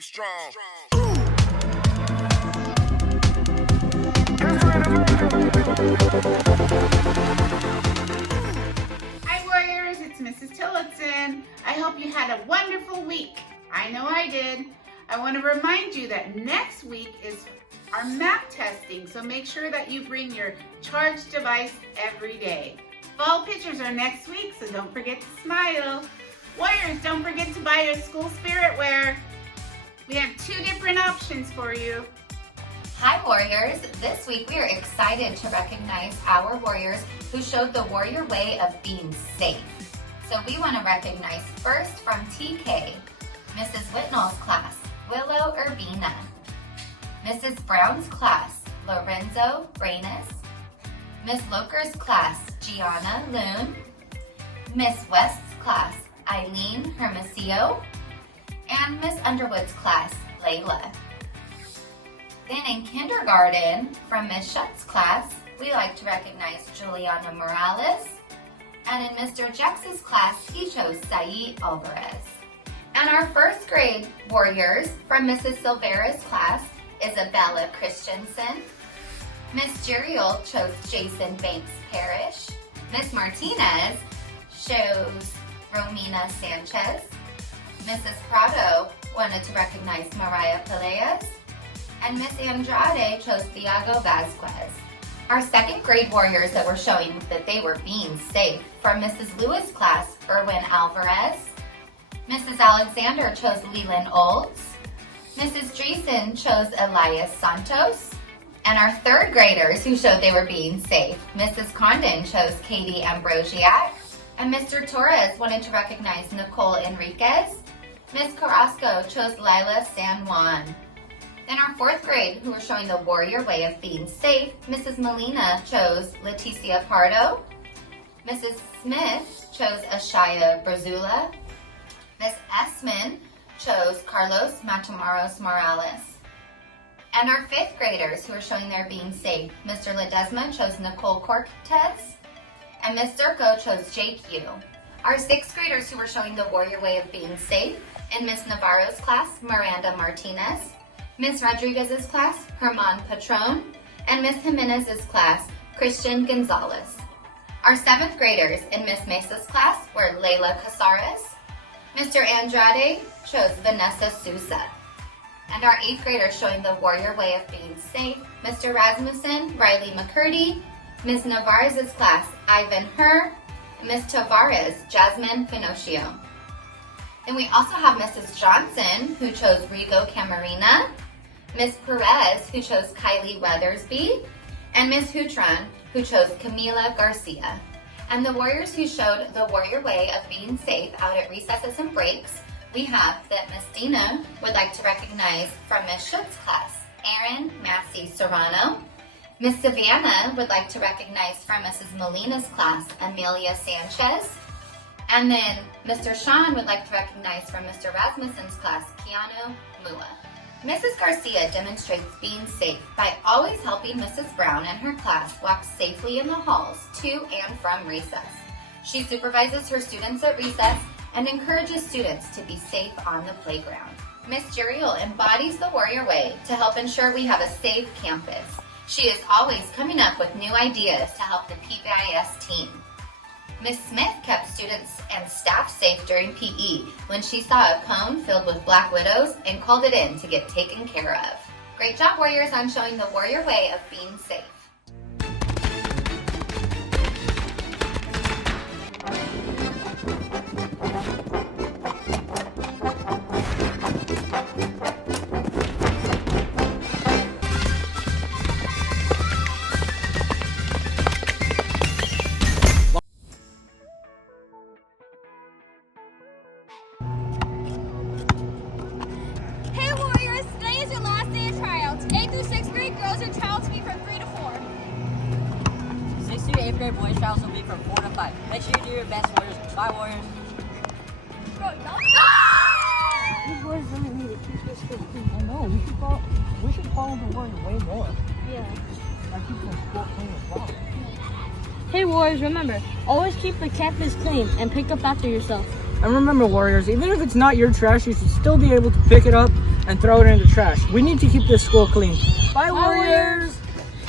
Be strong. Hi Warriors, it's Mrs. Tillotson. I hope you had a wonderful week. I know I did. I want to remind you that next week is our map testing, so make sure that you bring your charged device every day. Fall pictures are next week, so don't forget to smile. Warriors, don't forget to buy your school spirit wear. We have 2 different options for you. Hi Warriors! This week we are excited to recognize our Warriors who showed the Warrior way of being safe. So we want to recognize first from TK, Mrs. Whitnall's class, Willow Urbina. Mrs. Brown's class, Lorenzo Reynes. Miss Loker's class, Gianna Loon. Miss West's class, Eileen Hermosillo. And Miss Underwood's class, Layla. Then in kindergarten, from Miss Shutt's class, we like to recognize Juliana Morales. And in Mr. Jax's class, he chose Saeed Alvarez. And our first grade Warriors from Mrs. Silvera's class, Isabella Christensen. Miss Jeriel chose Jason Banks Parrish. Miss Martinez chose Romina Sanchez. Mrs. Prado wanted to recognize Mariah Peleas. And Miss Andrade chose Thiago Vasquez. Our second grade Warriors that were showing that they were being safe from Mrs. Lewis' class, Erwin Alvarez. Mrs. Alexander chose Leland Olds. Mrs. Dreesen chose Elias Santos. And our third graders who showed they were being safe, Mrs. Condon chose Katie Ambrosiak. And Mr. Torres wanted to recognize Nicole Enriquez. Miss Carrasco chose Lila San Juan. In our fourth grade, who were showing the Warrior way of being safe, Mrs. Molina chose Leticia Pardo. Mrs. Smith chose Ashaya Brazula. Miss Esman chose Carlos Matamoros Morales. And our fifth graders who were showing their being safe, Mr. Ledesma chose Nicole Cortez. And Miss Zerko chose Jake Yu. Our sixth graders who were showing the Warrior way of being safe, in Miss Navarro's class, Miranda Martinez. Miss Rodriguez's class, Herman Patron. And Miss Jimenez's class, Christian Gonzalez. Our seventh graders in Miss Mesa's class were Layla Casares. Mr. Andrade chose Vanessa Sousa. And our eighth graders showing the Warrior way of being safe, Mr. Rasmussen, Riley McCurdy. Miss Navarez's class, Ivan Herr. Miss Tavares, Jasmine Pinocchio. Then we also have Mrs. Johnson, who chose Rigo Camarina. Miss Perez, who chose Kylie Weathersby. And Miss Hutron, who chose Camila Garcia. And the Warriors who showed the Warrior way of being safe out at recesses and breaks, we have that Miss Dina would like to recognize from Miss Schutz's class, Aaron Massey Serrano. Miss Savannah would like to recognize from Mrs. Molina's class, Amelia Sanchez. And then Mr. Sean would like to recognize from Mr. Rasmussen's class, Keanu Mua. Mrs. Garcia demonstrates being safe by always helping Mrs. Brown and her class walk safely in the halls to and from recess. She supervises her students at recess and encourages students to be safe on the playground. Miss Jeriel embodies the Warrior way to help ensure we have a safe campus. She is always coming up with new ideas to help the PBIS team. Miss Smith kept students and staff safe during PE when she saw a cone filled with black widows and called it in to get taken care of. Great job, Warriors, on showing the Warrior way of being safe. Hey Warriors, today is your last day of tryouts. 8th through 6th grade girls are tryouts will be from 3 to 4. 6th through 8th grade boys tryouts will be from 4 to 5. Make sure you do your best, Warriors. Bye, Warriors. Bro, no. These boys really need to keep this thing. I know, we should follow the Warrior way more. Yeah. Like keep the school clean as well. Hey Warriors, remember, always keep the campus clean and pick up after yourself. And remember, Warriors, even if it's not your trash, you should still be able to pick it up and throw it in the trash. We need to keep this school clean. Bye, Warriors!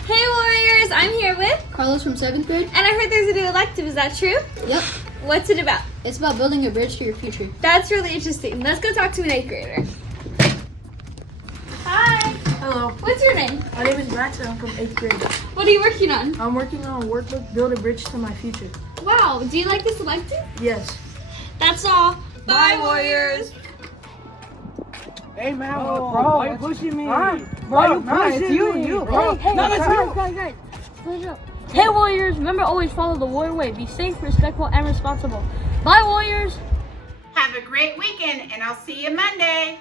Hey Warriors, I'm here with Carlos from 7th grade. and I heard there's a new elective, is that true? Yep. What's it about? It's about building a bridge to your future. That's really interesting. Let's go talk to an 8th grader. Hi. Hello, What's your name? my name is Max and I'm from 8th grade. What are you working on? I'm working on a workbook, Build a Bridge to My Future. Wow, do you like this elective? Yes. That's all. Bye, Warriors. Hey, man, Oh, bro, why you pushing me? Huh? Why you Bro, pushing it's you, me? you, bro. Hey, No, it's you. guys. Push up. Hey, Warriors, remember always follow the warrior way. Be safe, respectful, and responsible. Bye, Warriors. Have a great weekend, and I'll see you Monday.